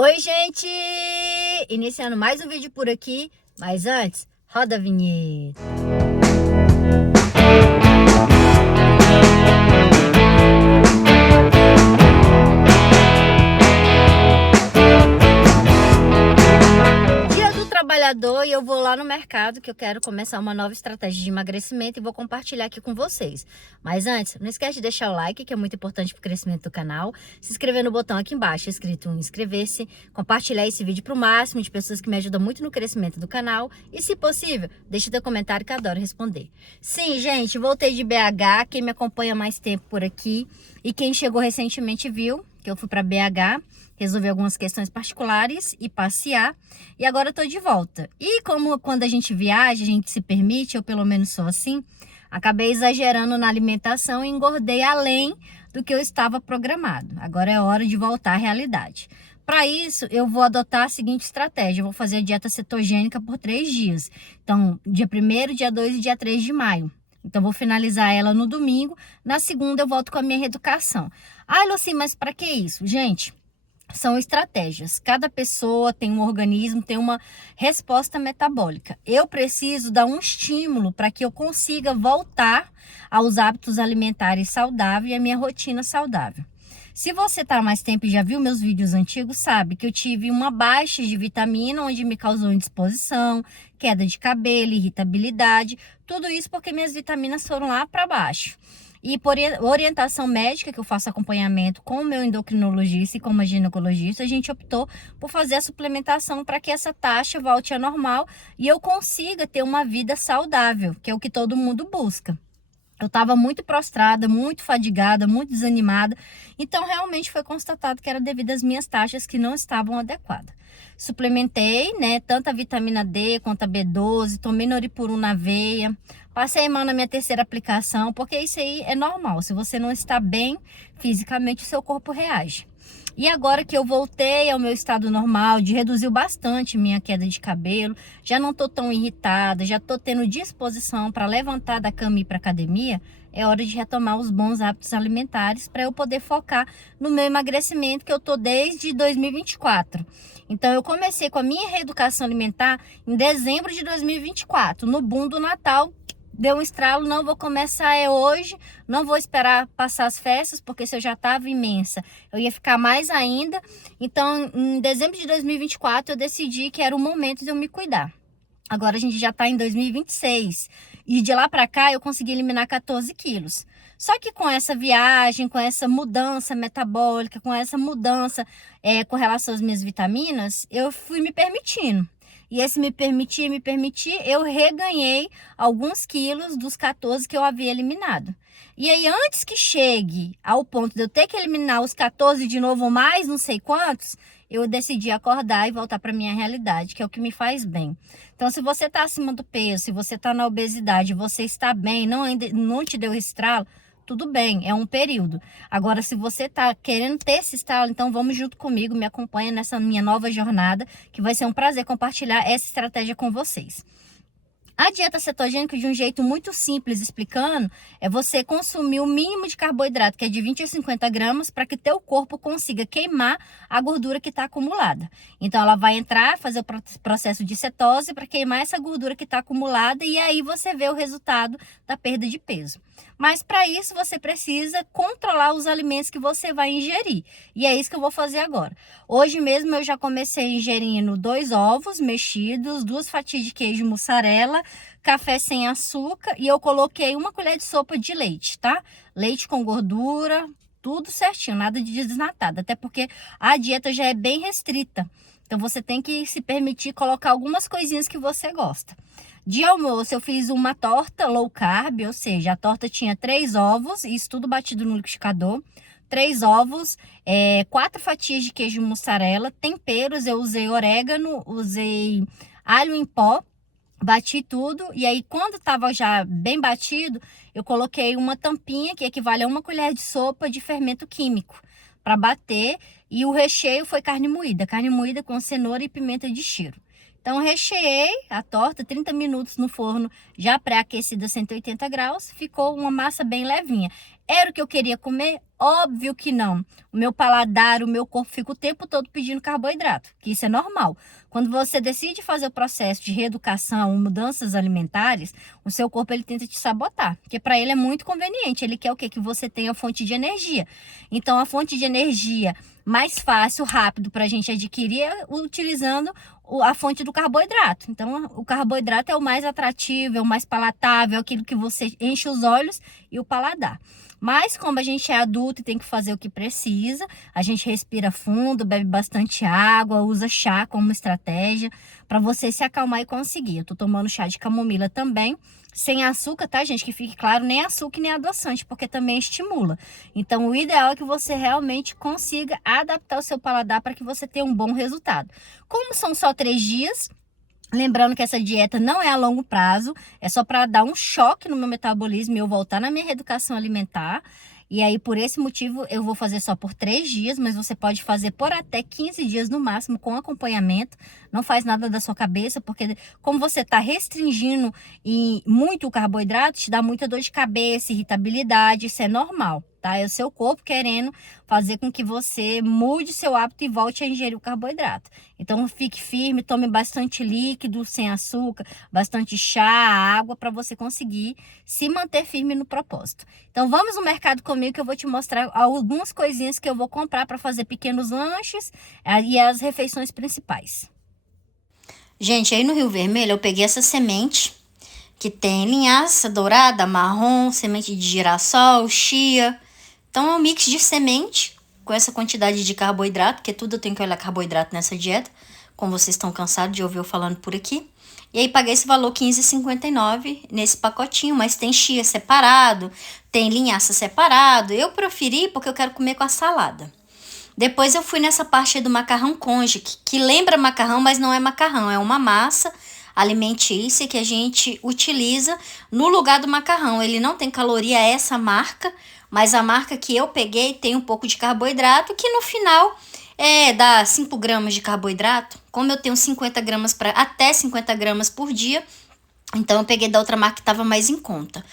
Oi, gente! Iniciando mais um vídeo por aqui, mas antes, roda a vinheta. Dia do trabalhador e eu vou lá no mercado que eu quero começar uma nova estratégia de emagrecimento e vou compartilhar aqui com vocês. Mas antes, não esquece de deixar o like, que é muito importante para o crescimento do canal, se inscrever no botão aqui embaixo, escrito inscrever-se, compartilhar esse vídeo para o máximo de pessoas que me ajudam muito no crescimento do canal e, se possível, deixe teu comentário que eu adoro responder. Sim, gente, voltei de BH, quem me acompanha há mais tempo por aqui e quem chegou recentemente viu que eu fui para BH, resolver algumas questões particulares e passear. E agora eu tô de volta. E como quando a gente viaja, a gente se permite, eu pelo menos sou assim, acabei exagerando na alimentação e engordei além do que eu estava programado. Agora é hora de voltar à realidade. Para isso, eu vou adotar a seguinte estratégia. Eu vou fazer a dieta cetogênica por 3 dias. Então, dia 1º, dia 2 e dia 3 de maio. Então, vou finalizar ela no domingo. Na segunda, eu volto com a minha reeducação. Ai, Lucy, mas para que isso? Gente, são estratégias. Cada pessoa tem um organismo, tem uma resposta metabólica. Eu preciso dar um estímulo para que eu consiga voltar aos hábitos alimentares saudáveis e à minha rotina saudável. Se você está há mais tempo e já viu meus vídeos antigos, sabe que eu tive uma baixa de vitamina, onde me causou indisposição, queda de cabelo, irritabilidade, tudo isso porque minhas vitaminas foram lá para baixo. E por orientação médica, que eu faço acompanhamento com o meu endocrinologista e com uma ginecologista, a gente optou por fazer a suplementação para que essa taxa volte ao normal e eu consiga ter uma vida saudável, que é o que todo mundo busca. Eu estava muito prostrada, muito fadigada, muito desanimada. Então, realmente foi constatado que era devido às minhas taxas que não estavam adequadas. Suplementei, né, tanto a vitamina D quanto a B12, tomei Noripurum na veia. Passei a mão na minha terceira aplicação, porque isso aí é normal. Se você não está bem fisicamente, o seu corpo reage. E agora que eu voltei ao meu estado normal, reduziu bastante minha queda de cabelo, já não estou tão irritada, já estou tendo disposição para levantar da cama e ir para academia, é hora de retomar os bons hábitos alimentares para eu poder focar no meu emagrecimento que eu estou desde 2024. Então eu comecei com a minha reeducação alimentar em dezembro de 2024, no boom do Natal. Deu um estralo, não vou começar hoje, não vou esperar passar as festas, porque se eu já estava imensa, eu ia ficar mais ainda. Então, em dezembro de 2024, eu decidi que era o momento de eu me cuidar. Agora a gente já está em 2026 e de lá para cá eu consegui eliminar 14 quilos. Só que com essa viagem, com essa mudança metabólica, com essa mudança com relação às minhas vitaminas, eu fui me permitindo. E esse me permitir, eu reganhei alguns quilos dos 14 que eu havia eliminado. E aí, antes que chegue ao ponto de eu ter que eliminar os 14 de novo, ou mais não sei quantos, eu decidi acordar e voltar para minha realidade, que é o que me faz bem. Então, se você está acima do peso, se você está na obesidade, você está bem, não te deu estralo, tudo bem, é um período. Agora, se você está querendo ter esse estalo, então vamos junto comigo, me acompanha nessa minha nova jornada, que vai ser um prazer compartilhar essa estratégia com vocês. A dieta cetogênica, de um jeito muito simples explicando, é você consumir o mínimo de carboidrato, que é de 20 a 50 gramas, para que teu corpo consiga queimar a gordura que está acumulada. Então, ela vai entrar, fazer o processo de cetose para queimar essa gordura que está acumulada e aí você vê o resultado da perda de peso. Mas para isso, você precisa controlar os alimentos que você vai ingerir. E é isso que eu vou fazer agora. Hoje mesmo eu já comecei ingerindo 2 ovos mexidos, 2 fatias de queijo mussarela, café sem açúcar e eu coloquei 1 colher de sopa de leite, tá? Leite com gordura, tudo certinho, nada de desnatado, até porque a dieta já é bem restrita. Então você tem que se permitir colocar algumas coisinhas que você gosta. De almoço eu fiz uma torta low carb, ou seja, a torta tinha 3 ovos, isso tudo batido no liquidificador. 3 ovos, 4 fatias de queijo mussarela, temperos, eu usei orégano, usei alho em pó, bati tudo e aí quando estava já bem batido, eu coloquei uma tampinha que equivale a 1 colher de sopa de fermento químico para bater e o recheio foi carne moída com cenoura e pimenta de cheiro. Então, recheei a torta 30 minutos no forno, já pré-aquecida a 180 graus, ficou uma massa bem levinha. Era o que eu queria comer? Óbvio que não. O meu paladar, o meu corpo fica o tempo todo pedindo carboidrato, que isso é normal. Quando você decide fazer o processo de reeducação, mudanças alimentares, o seu corpo ele tenta te sabotar, porque para ele é muito conveniente. Ele quer o quê? Que você tenha fonte de energia. Então, a fonte de energia mais fácil, rápido para a gente adquirir é utilizando a fonte do carboidrato. Então, o carboidrato é o mais atrativo, é o mais palatável, aquilo que você enche os olhos e o paladar. Mas como a gente é adulto e tem que fazer o que precisa, a gente respira fundo, bebe bastante água, usa chá como estratégia para você se acalmar e conseguir. Eu tô tomando chá de camomila também, sem açúcar, tá, gente? Que fique claro, nem açúcar nem adoçante, porque também estimula. Então, o ideal é que você realmente consiga adaptar o seu paladar para que você tenha um bom resultado. Como são só 3 dias, lembrando que essa dieta não é a longo prazo, é só para dar um choque no meu metabolismo e eu voltar na minha reeducação alimentar. E aí, por esse motivo, eu vou fazer só por 3 dias, mas você pode fazer por até 15 dias no máximo com acompanhamento. Não faz nada da sua cabeça, porque como você está restringindo muito o carboidrato, te dá muita dor de cabeça, irritabilidade, isso é normal, tá? É o seu corpo querendo fazer com que você mude seu hábito e volte a ingerir o carboidrato. Então, fique firme, tome bastante líquido, sem açúcar, bastante chá, água, para você conseguir se manter firme no propósito. Então, vamos no mercado comigo que eu vou te mostrar algumas coisinhas que eu vou comprar para fazer pequenos lanches e as refeições principais. Gente, aí no Rio Vermelho eu peguei essa semente que tem linhaça dourada, marrom, semente de girassol, chia. Então é um mix de semente com essa quantidade de carboidrato, porque tudo eu tenho que olhar carboidrato nessa dieta, como vocês estão cansados de ouvir eu falando por aqui. E aí paguei esse valor R$15,59 nesse pacotinho, mas tem chia separado, tem linhaça separado. Eu preferi porque eu quero comer com a salada. Depois eu fui nessa parte do macarrão conge, que lembra macarrão, mas não é macarrão, é uma massa alimentícia que a gente utiliza no lugar do macarrão. Ele não tem caloria, é essa marca, mas a marca que eu peguei tem um pouco de carboidrato, que no final dá 5 gramas de carboidrato. Como eu tenho 50 gramas até 50 gramas por dia, então eu peguei da outra marca que estava mais em conta.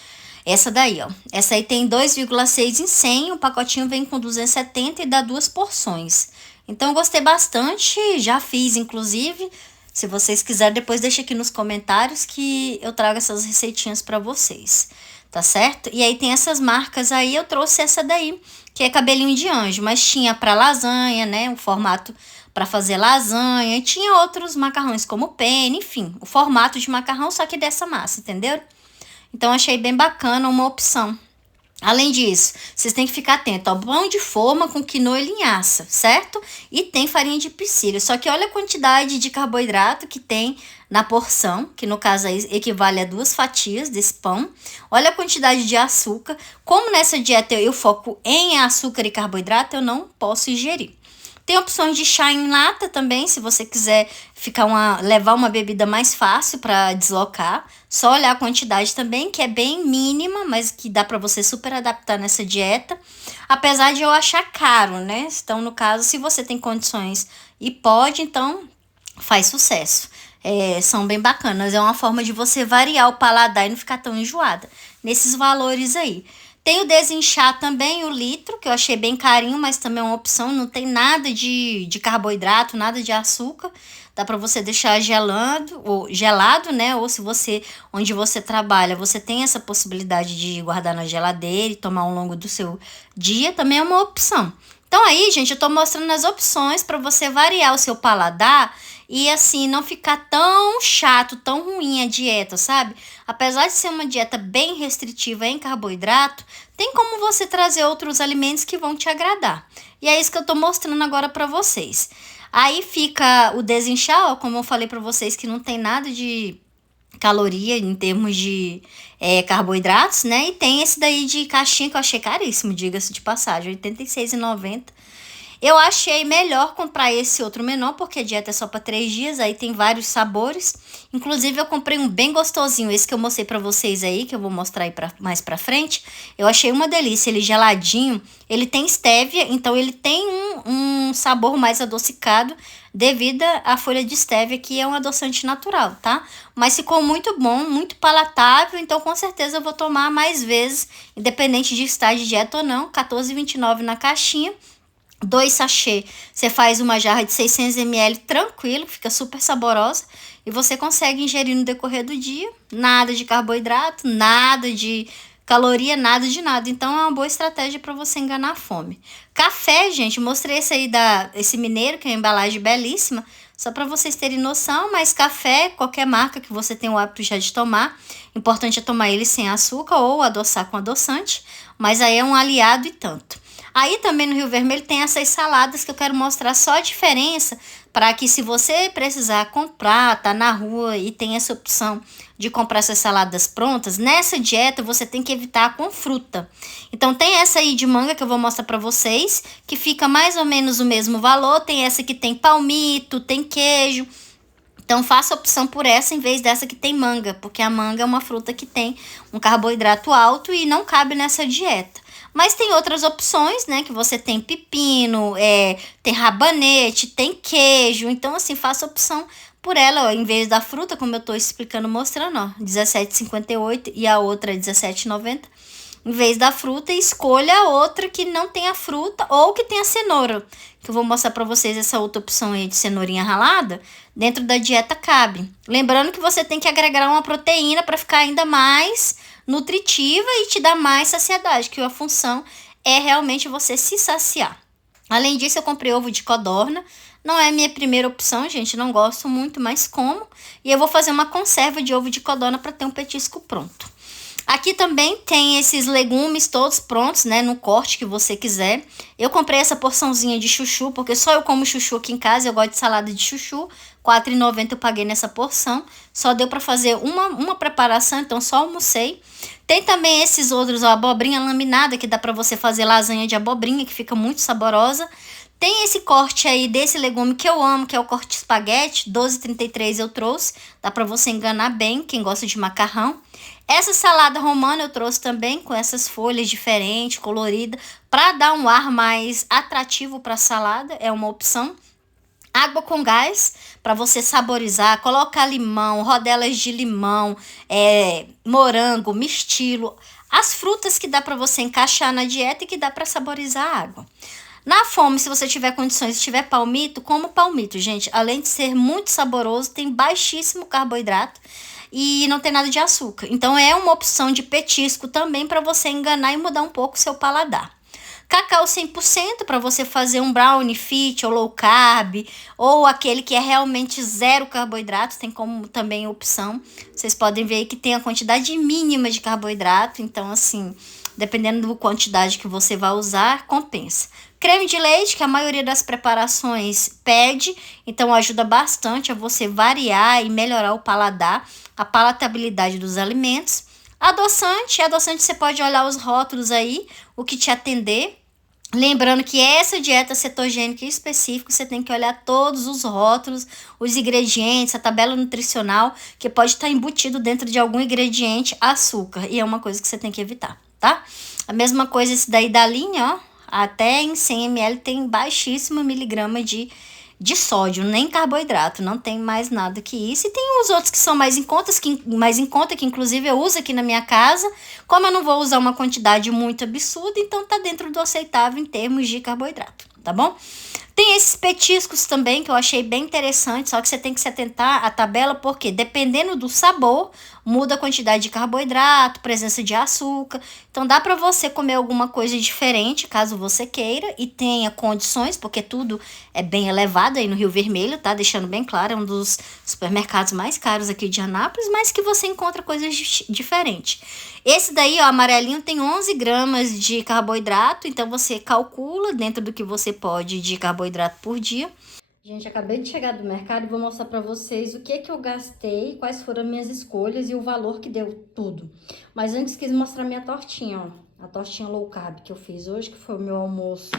Essa daí, ó. Essa aí tem 2,6 em 100, o pacotinho vem com 270 e dá 2 porções. Então eu gostei bastante, já fiz inclusive. Se vocês quiserem, depois deixa aqui nos comentários que eu trago essas receitinhas para vocês, tá certo? E aí tem essas marcas aí, eu trouxe essa daí, que é cabelinho de anjo, mas tinha para lasanha, né? O formato para fazer lasanha, e tinha outros macarrões como penne, enfim, o formato de macarrão, só que dessa massa, entendeu? Então, achei bem bacana, uma opção. Além disso, vocês têm que ficar atentos ao pão de forma com quinoa e linhaça, certo? E tem farinha de psyllium. Só que olha a quantidade de carboidrato que tem na porção, que no caso aí equivale a 2 fatias desse pão. Olha a quantidade de açúcar. Como nessa dieta eu foco em açúcar e carboidrato, eu não posso ingerir. Tem opções de chá em lata também, se você quiser levar uma bebida mais fácil para deslocar. Só olhar a quantidade também, que é bem mínima, mas que dá para você super adaptar nessa dieta. Apesar de eu achar caro, né? Então, no caso, se você tem condições e pode, então faz sucesso. São bem bacanas. É uma forma de você variar o paladar e não ficar tão enjoada. Nesses valores aí. Tem o desinchar também, o litro, que eu achei bem carinho, mas também é uma opção. Não tem nada de carboidrato, nada de açúcar. Dá para você deixar gelado, né? Ou se onde você trabalha, você tem essa possibilidade de guardar na geladeira e tomar ao longo do seu dia, também é uma opção. Então aí, gente, eu tô mostrando as opções para você variar o seu paladar e assim, não ficar tão chato, tão ruim a dieta, sabe? Apesar de ser uma dieta bem restritiva em carboidrato, tem como você trazer outros alimentos que vão te agradar. E é isso que eu tô mostrando agora para vocês. Aí fica o desinchar, ó, como eu falei para vocês, que não tem nada de caloria em termos de carboidratos, né? E tem esse daí de caixinha que eu achei caríssimo, diga-se de passagem, R$ 86,90. Eu achei melhor comprar esse outro menor, porque a dieta é só para 3 dias, aí tem vários sabores. Inclusive, eu comprei um bem gostosinho, esse que eu mostrei para vocês aí, que eu vou mostrar aí mais pra frente. Eu achei uma delícia, ele geladinho, ele tem stevia, então ele tem um sabor mais adocicado devido à folha de estévia, que é um adoçante natural, tá? Mas ficou muito bom, muito palatável, então com certeza eu vou tomar mais vezes, independente de estar de dieta ou não. R$14,29 na caixinha. 2 sachê, você faz uma jarra de 600 ml tranquilo, fica super saborosa e você consegue ingerir no decorrer do dia. Nada de carboidrato, nada de caloria, nada de nada. Então é uma boa estratégia para você enganar a fome. Café, gente, mostrei esse mineiro, que é uma embalagem belíssima, só para vocês terem noção. Mas café, qualquer marca que você tem o hábito já de tomar, importante é tomar ele sem açúcar ou adoçar com adoçante, mas aí é um aliado e tanto. Aí também no Rio Vermelho tem essas saladas que eu quero mostrar só a diferença, para que se você precisar comprar, tá na rua e tem essa opção de comprar essas saladas prontas, nessa dieta você tem que evitar com fruta. Então tem essa aí de manga que eu vou mostrar para vocês, que fica mais ou menos o mesmo valor. Tem essa que tem palmito, tem queijo. Então faça opção por essa em vez dessa que tem manga, porque a manga é uma fruta que tem um carboidrato alto e não cabe nessa dieta. Mas tem outras opções, né? Que você tem pepino, tem rabanete, tem queijo. Então, assim, faça opção por ela, ó, em vez da fruta, como eu tô explicando, mostrando, ó, R$17,58 e a outra é R$17,90. Em vez da fruta, escolha a outra que não tenha fruta ou que tenha cenoura. Que eu vou mostrar para vocês essa outra opção aí de cenourinha ralada. Dentro da dieta cabe. Lembrando que você tem que agregar uma proteína para ficar ainda mais nutritiva e te dar mais saciedade, que a função é realmente você se saciar. Além disso, eu comprei ovo de codorna. Não é minha primeira opção, gente, não gosto muito, mas como. E eu vou fazer uma conserva de ovo de codorna para ter um petisco pronto. Aqui também tem esses legumes todos prontos, né, no corte que você quiser. Eu comprei essa porçãozinha de chuchu, porque só eu como chuchu aqui em casa, eu gosto de salada de chuchu. R$4,90 eu paguei nessa porção. Só deu para fazer uma preparação, então só almocei. Tem também esses outros, ó, abobrinha laminada, que dá para você fazer lasanha de abobrinha, que fica muito saborosa. Tem esse corte aí desse legume que eu amo, que é o corte espaguete, R$12,33 eu trouxe. Dá para você enganar bem quem gosta de macarrão. Essa salada romana eu trouxe também com essas folhas diferentes, coloridas, para dar um ar mais atrativo para a salada, é uma opção. Água com gás, para você saborizar, colocar limão, rodelas de limão, morango, mirtilo, as frutas que dá para você encaixar na dieta e que dá para saborizar a água. Na fome, se você tiver condições, se tiver palmito, como palmito, gente. Além de ser muito saboroso, tem baixíssimo carboidrato e não tem nada de açúcar. Então é uma opção de petisco também para você enganar e mudar um pouco o seu paladar. Cacau 100% para você fazer um brownie fit ou low carb, ou aquele que é realmente zero carboidrato, tem como também opção. Vocês podem ver aí que tem a quantidade mínima de carboidrato, então assim, dependendo da quantidade que você vai usar, compensa. Creme de leite, que a maioria das preparações pede, então ajuda bastante a você variar e melhorar o paladar, a palatabilidade dos alimentos. Adoçante você pode olhar os rótulos aí, o que te atender. Lembrando que essa dieta cetogênica específica, você tem que olhar todos os rótulos, os ingredientes, a tabela nutricional, que pode estar embutido dentro de algum ingrediente açúcar, e é uma coisa que você tem que evitar, tá? A mesma coisa esse daí da linha, ó, até em 100 ml tem baixíssimo miligrama de sódio, nem carboidrato, não tem mais nada que isso. E tem os outros que são mais em conta, que inclusive eu uso aqui na minha casa. Como eu não vou usar uma quantidade muito absurda, então tá dentro do aceitável em termos de carboidrato, tá bom? Tem esses petiscos também que eu achei bem interessante, só que você tem que se atentar à tabela, porque dependendo do sabor, muda a quantidade de carboidrato, presença de açúcar. Então dá para você comer alguma coisa diferente, caso você queira e tenha condições, porque tudo é bem elevado aí no Rio Vermelho, tá? Deixando bem claro, é um dos supermercados mais caros aqui de Anápolis, mas que você encontra coisas diferentes. Esse daí, ó, amarelinho, tem 11 gramas de carboidrato, então você calcula dentro do que você pode de carboidrato por dia. Gente, acabei de chegar do mercado e vou mostrar pra vocês o que eu gastei, quais foram as minhas escolhas e o valor que deu tudo. Mas antes quis mostrar minha tortinha, ó, a tortinha low carb que eu fiz hoje, que foi o meu almoço.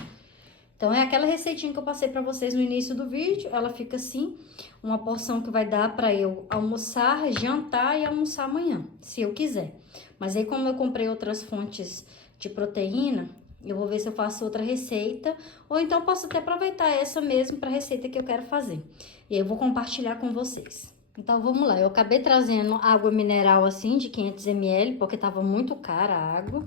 Então é aquela receitinha que eu passei pra vocês no início do vídeo, ela fica assim, uma porção que vai dar pra eu almoçar, jantar e almoçar amanhã, se eu quiser. Mas aí como eu comprei outras fontes de proteína, Eu vou ver se eu faço outra receita, ou então posso até aproveitar essa mesmo para a receita que eu quero fazer. E aí eu vou compartilhar com vocês. Então vamos lá, eu acabei trazendo água mineral assim de 500 ml, porque tava muito cara a água.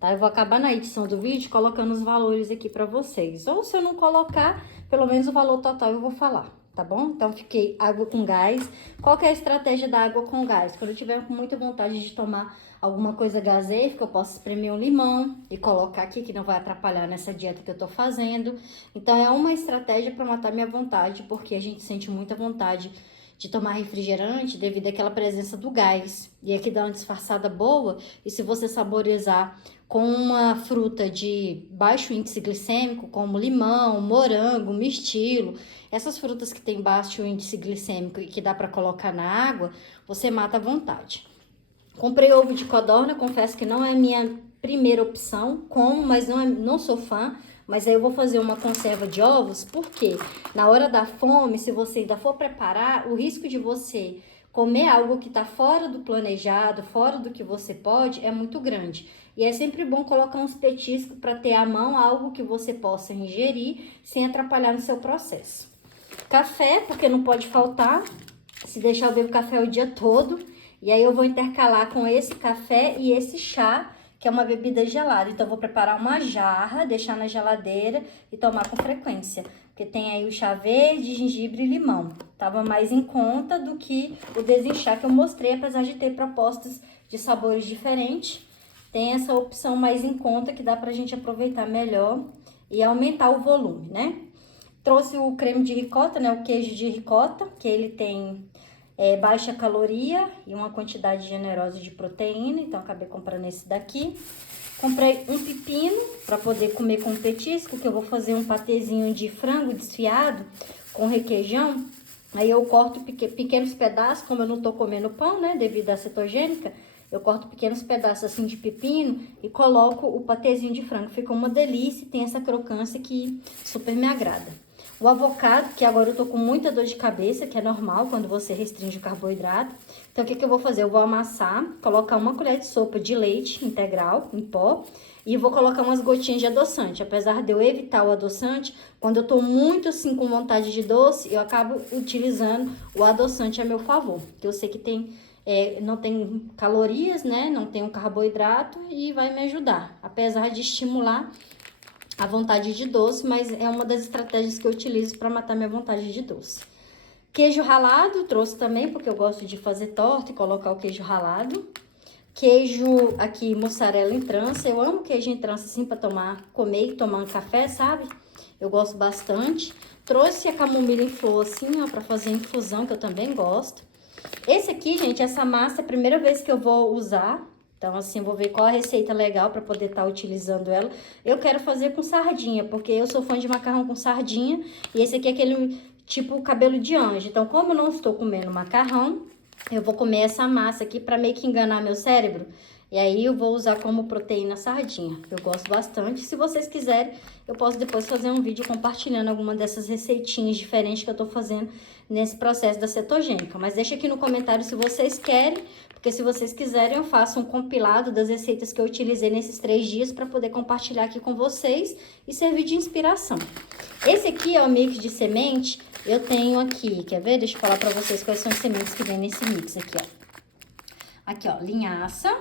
Tá? Eu vou acabar na edição do vídeo colocando os valores aqui para vocês. Ou se eu não colocar, pelo menos o valor total eu vou falar, tá bom? Então, fiquei água com gás. Qual que é a estratégia da água com gás? Quando eu tiver com muita vontade de tomar alguma coisa gaseica, eu posso espremer um limão e colocar aqui, que não vai atrapalhar nessa dieta que eu tô fazendo. Então, é uma estratégia para matar minha vontade, porque a gente sente muita vontade de tomar refrigerante devido àquela presença do gás. E aqui dá uma disfarçada boa, e se você saborizar com uma fruta de baixo índice glicêmico, como limão, morango, mirtilo, essas frutas que tem baixo índice glicêmico e que dá para colocar na água, você mata à vontade. Comprei ovo de codorna, confesso que não é a minha primeira opção, como, mas não sou fã. Mas aí eu vou fazer uma conserva de ovos, porque na hora da fome, se você ainda for preparar, o risco de você comer algo que está fora do planejado, fora do que você pode, é muito grande. E é sempre bom colocar uns petiscos para ter à mão algo que você possa ingerir sem atrapalhar no seu processo. Café, porque não pode faltar. Se deixar eu bebo café o dia todo. E aí eu vou intercalar com esse café e esse chá, que é uma bebida gelada. Então, eu vou preparar uma jarra, deixar na geladeira e tomar com frequência. Porque tem aí o chá verde, gengibre e limão. Tava mais em conta do que o desinchar que eu mostrei, apesar de ter propostas de sabores diferentes. Tem essa opção mais em conta que dá pra gente aproveitar melhor e aumentar o volume, né? Trouxe o creme de ricota, né? O queijo de ricota, que ele tem baixa caloria e uma quantidade generosa de proteína, então acabei comprando esse daqui. Comprei um pepino para poder comer com petisco, que eu vou fazer um patezinho de frango desfiado com requeijão. Aí eu corto pequenos pedaços, como eu não tô comendo pão, né, devido à cetogênica, eu corto pequenos pedaços assim de pepino e coloco o patezinho de frango. Fica uma delícia e tem essa crocância que super me agrada. O avocado, que agora eu tô com muita dor de cabeça, que é normal quando você restringe o carboidrato. Então, o que que eu vou fazer? Eu vou amassar, colocar uma colher de sopa de leite integral em pó e vou colocar umas gotinhas de adoçante. Apesar de eu evitar o adoçante, quando eu tô muito assim com vontade de doce, eu acabo utilizando o adoçante a meu favor. Porque eu sei que não tem calorias, né? Não tem um carboidrato e vai me ajudar. Apesar de estimular a vontade de doce, mas é uma das estratégias que eu utilizo para matar minha vontade de doce. Queijo ralado, trouxe também, porque eu gosto de fazer torta e colocar o queijo ralado. Queijo aqui, mussarela em trança. Eu amo queijo em trança, assim, para comer e tomar um café, sabe? Eu gosto bastante. Trouxe a camomila em flor, assim, ó, para fazer infusão, que eu também gosto. Esse aqui, gente, essa massa é a primeira vez que eu vou usar. Então, assim, eu vou ver qual a receita legal para poder estar utilizando ela. Eu quero fazer com sardinha, porque eu sou fã de macarrão com sardinha. E esse aqui é aquele tipo cabelo de anjo. Então, como eu não estou comendo macarrão, eu vou comer essa massa aqui para meio que enganar meu cérebro. E aí, eu vou usar como proteína sardinha. Eu gosto bastante. Se vocês quiserem, eu posso depois fazer um vídeo compartilhando alguma dessas receitinhas diferentes que eu tô fazendo nesse processo da cetogênica. Mas deixa aqui no comentário se vocês querem, porque se vocês quiserem, eu faço um compilado das receitas que eu utilizei nesses 3 dias para poder compartilhar aqui com vocês e servir de inspiração. Esse aqui é o mix de semente. Eu tenho aqui, quer ver? Deixa eu falar para vocês quais são as sementes que vem nesse mix aqui, ó. Aqui, ó, linhaça,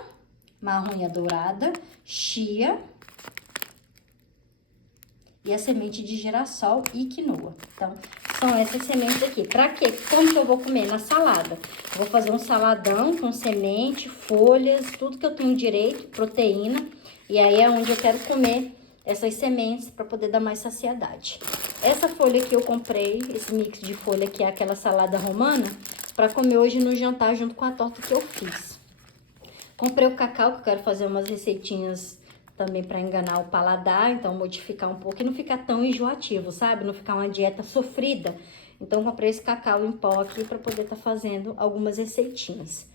marronha dourada, chia e a semente de girassol e quinoa. Então, são essas sementes aqui. Pra quê? Como que eu vou comer? Na salada. Eu vou fazer um saladão com semente, folhas, tudo que eu tenho direito, proteína. E aí é onde eu quero comer essas sementes para poder dar mais saciedade. Essa folha que eu comprei, esse mix de folha que é aquela salada romana, para comer hoje no jantar junto com a torta que eu fiz. Comprei o cacau, que eu quero fazer umas receitinhas também para enganar o paladar, então modificar um pouco e não ficar tão enjoativo, sabe? Não ficar uma dieta sofrida. Então, comprei esse cacau em pó aqui para poder estar fazendo algumas receitinhas.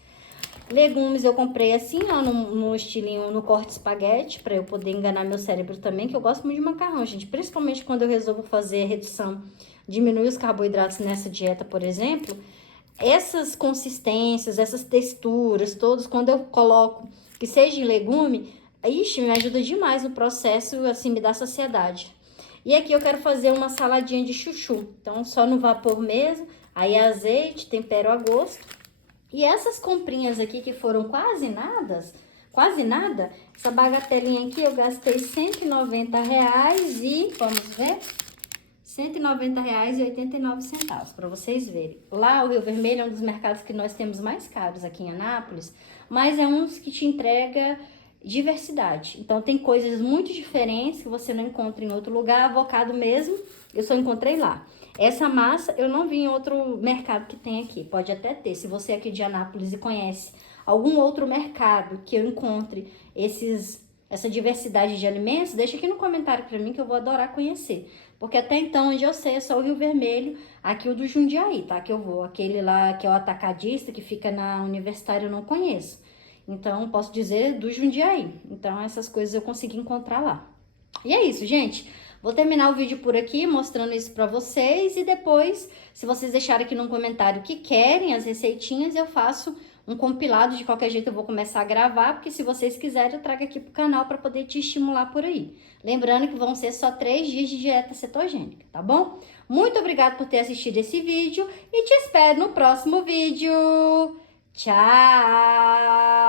Legumes eu comprei assim, ó, no estilinho, no corte espaguete, para eu poder enganar meu cérebro também, que eu gosto muito de macarrão, gente. Principalmente quando eu resolvo fazer a redução, diminuir os carboidratos nessa dieta, por exemplo. Essas consistências, essas texturas, todos, quando eu coloco que seja em legume, Ixi, me ajuda demais no processo, assim, me dá saciedade. E aqui eu quero fazer uma saladinha de chuchu. Então, só no vapor mesmo. Aí, azeite, tempero a gosto. E essas comprinhas aqui que foram quase nada, essa bagatelinha aqui eu gastei R$ 190 e, vamos ver, R$ 190,89, para vocês verem. Lá o Rio Vermelho é um dos mercados que nós temos mais caros aqui em Anápolis, mas é um que te entrega diversidade. Então tem coisas muito diferentes que você não encontra em outro lugar. Avocado mesmo, eu só encontrei lá. Essa massa eu não vi em outro mercado que tem aqui. Pode até ter. Se você é aqui de Anápolis e conhece algum outro mercado que eu encontre essa diversidade de alimentos, deixa aqui no comentário para mim que eu vou adorar conhecer. Porque até então, onde eu sei, é só o Rio Vermelho, aqui o do Jundiaí, tá? Que eu vou. Aquele lá que é o atacadista, que fica na Universitária, eu não conheço. Então, posso dizer do Jundiaí. Então, essas coisas eu consegui encontrar lá. E é isso, gente. Vou terminar o vídeo por aqui, mostrando isso pra vocês. E depois, se vocês deixarem aqui no comentário o que querem, as receitinhas, eu faço um compilado. De qualquer jeito, eu vou começar a gravar, porque se vocês quiserem, eu trago aqui pro canal para poder te estimular por aí. Lembrando que vão ser só 3 dias de dieta cetogênica, tá bom? Muito obrigada por ter assistido esse vídeo e te espero no próximo vídeo. Tchau!